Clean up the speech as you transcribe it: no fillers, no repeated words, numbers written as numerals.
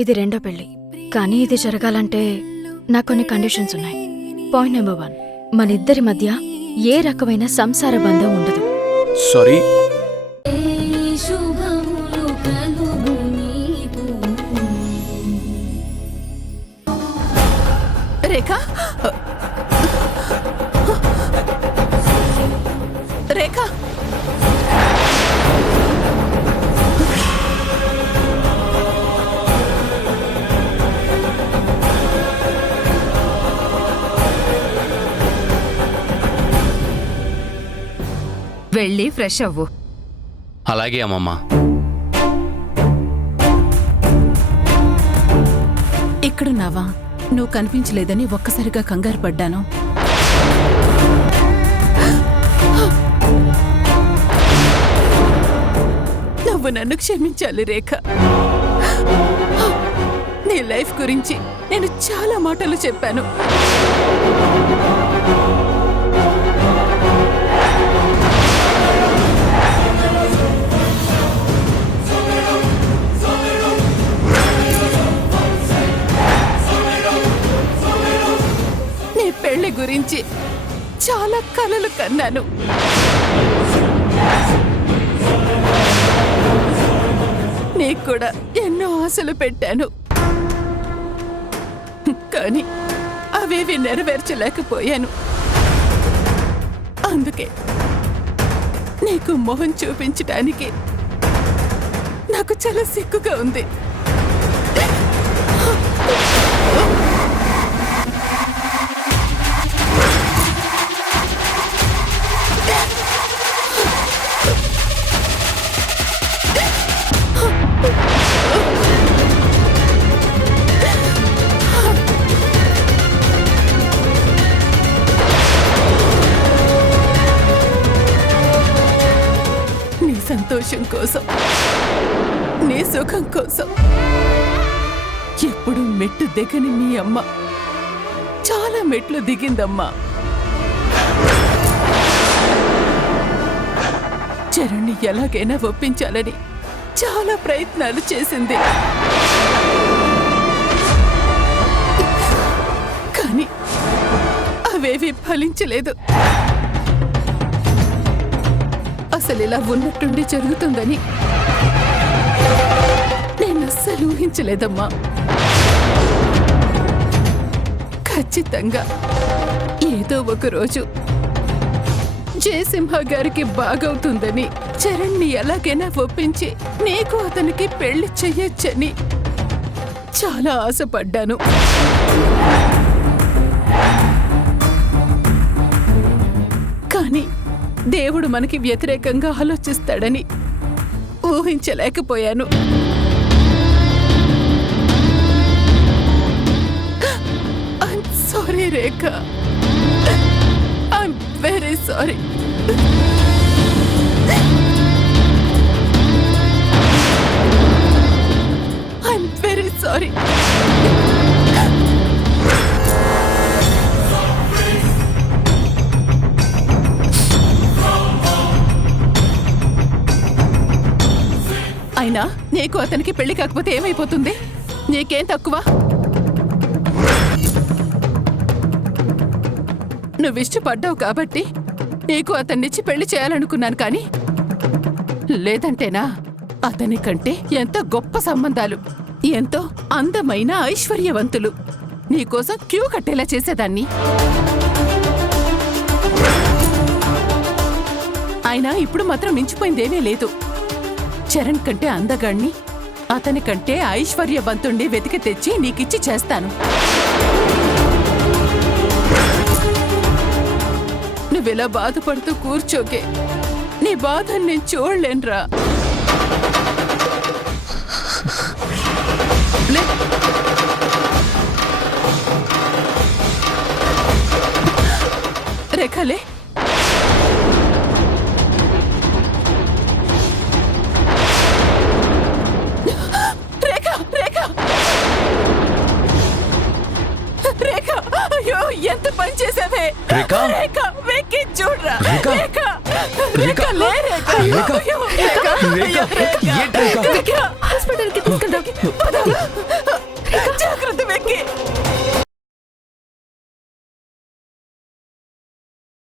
ఇది రెండో పెళ్లి. కానీ ఇది జరగాలంటే నాకు కొన్ని కండిషన్స్ ఉన్నాయి. పాయింట్ నెంబర్ 1, మనిద్దరి మధ్య ఏ రకమైన సంసార బంధం ఉండదు. సారీ, రేఖ రేఖ వెళ్ళి ఫ్రెష్ అవ్వు. అలాగే అమ్మమ్మ. ఇక్కడున్నావా? నువ్వు కనిపించలేదని ఒక్కసారిగా కంగారు పడ్డాను. నువ్వు నన్ను క్షమించాలి రేఖ. నీ లైఫ్ గురించి నేను చాలా మాటలు చెప్పాను. నీ పెళ్లి గురించి చాలా కలలు కన్నాను. నీకు కూడా ఎన్నో ఆశలు పెట్టాను, కానీ అవేవి నెరవేర్చలేకపోయాను. అందుకే నీకు మొహం చూపించడానికి నాకు చాలా సిగ్గుగా ఉంది. సంతోషం కోసం, నీ సుఖం కోసం ఎప్పుడు మెట్టు దిగని మీ అమ్మ చాలా మెట్లు దిగిందమ్మా. చరణ్ని ఎలాగైనా ఒప్పించాలని చాలా ప్రయత్నాలు చేసింది, కానీ అవేవి ఫలించలేదు. అసలు ఇలా ఉన్నట్టుండి జరుగుతుందని నేను అస్సలు ఊహించలేదమ్మా. ఖచ్చితంగా ఏదో ఒక రోజు జయసింహ గారికి బాగవుతుందని చరణ్ని ఎలాగైనా ఒప్పించి నీకు అతనికి పెళ్లి చెయ్యొచ్చని చాలా ఆశపడ్డాను. కానీ దేవుడు మనకి వ్యతిరేకంగా ఆలోచిస్తాడని ఊహించలేకపోయాను. I'm sorry Rekha, I'm very sorry. I'm very sorry. అయినా నీకు అతనికి పెళ్లి కాకపోతే ఏమైపోతుంది? నీకేం తక్కువ? నువ్వు ఇష్టపడ్డావు కాబట్టి నీకు అతన్నిచ్చి పెళ్లి చేయాలనుకున్నాను, కానీ లేదంటేనా అతని కంటే ఎంతో గొప్ప సంబంధాలు, ఎంతో అందమైన ఐశ్వర్యవంతులు నీకోసం క్యూ కట్టేలా చేసేదాన్ని. అయినా ఇప్పుడు మాత్రం మించిపోయిందేమీ లేదు. చరణ్ కంటే అందగాణ్ణి, అతని కంటే ఐశ్వర్యవంతుణ్ణి వెతికి తెచ్చి నీకిచ్చి చేస్తాను. నువ్వెలా బాధపడుతూ కూర్చోకే, నీ బాధ నేను చూడలేనురా. రేఖలే, ఎంత పని చేసావే రేఖ, వెక్కి చూడరా రేఖ, రేఖ లే రేఖ, హాస్పిటల్కి తీసుకెళ్దాం.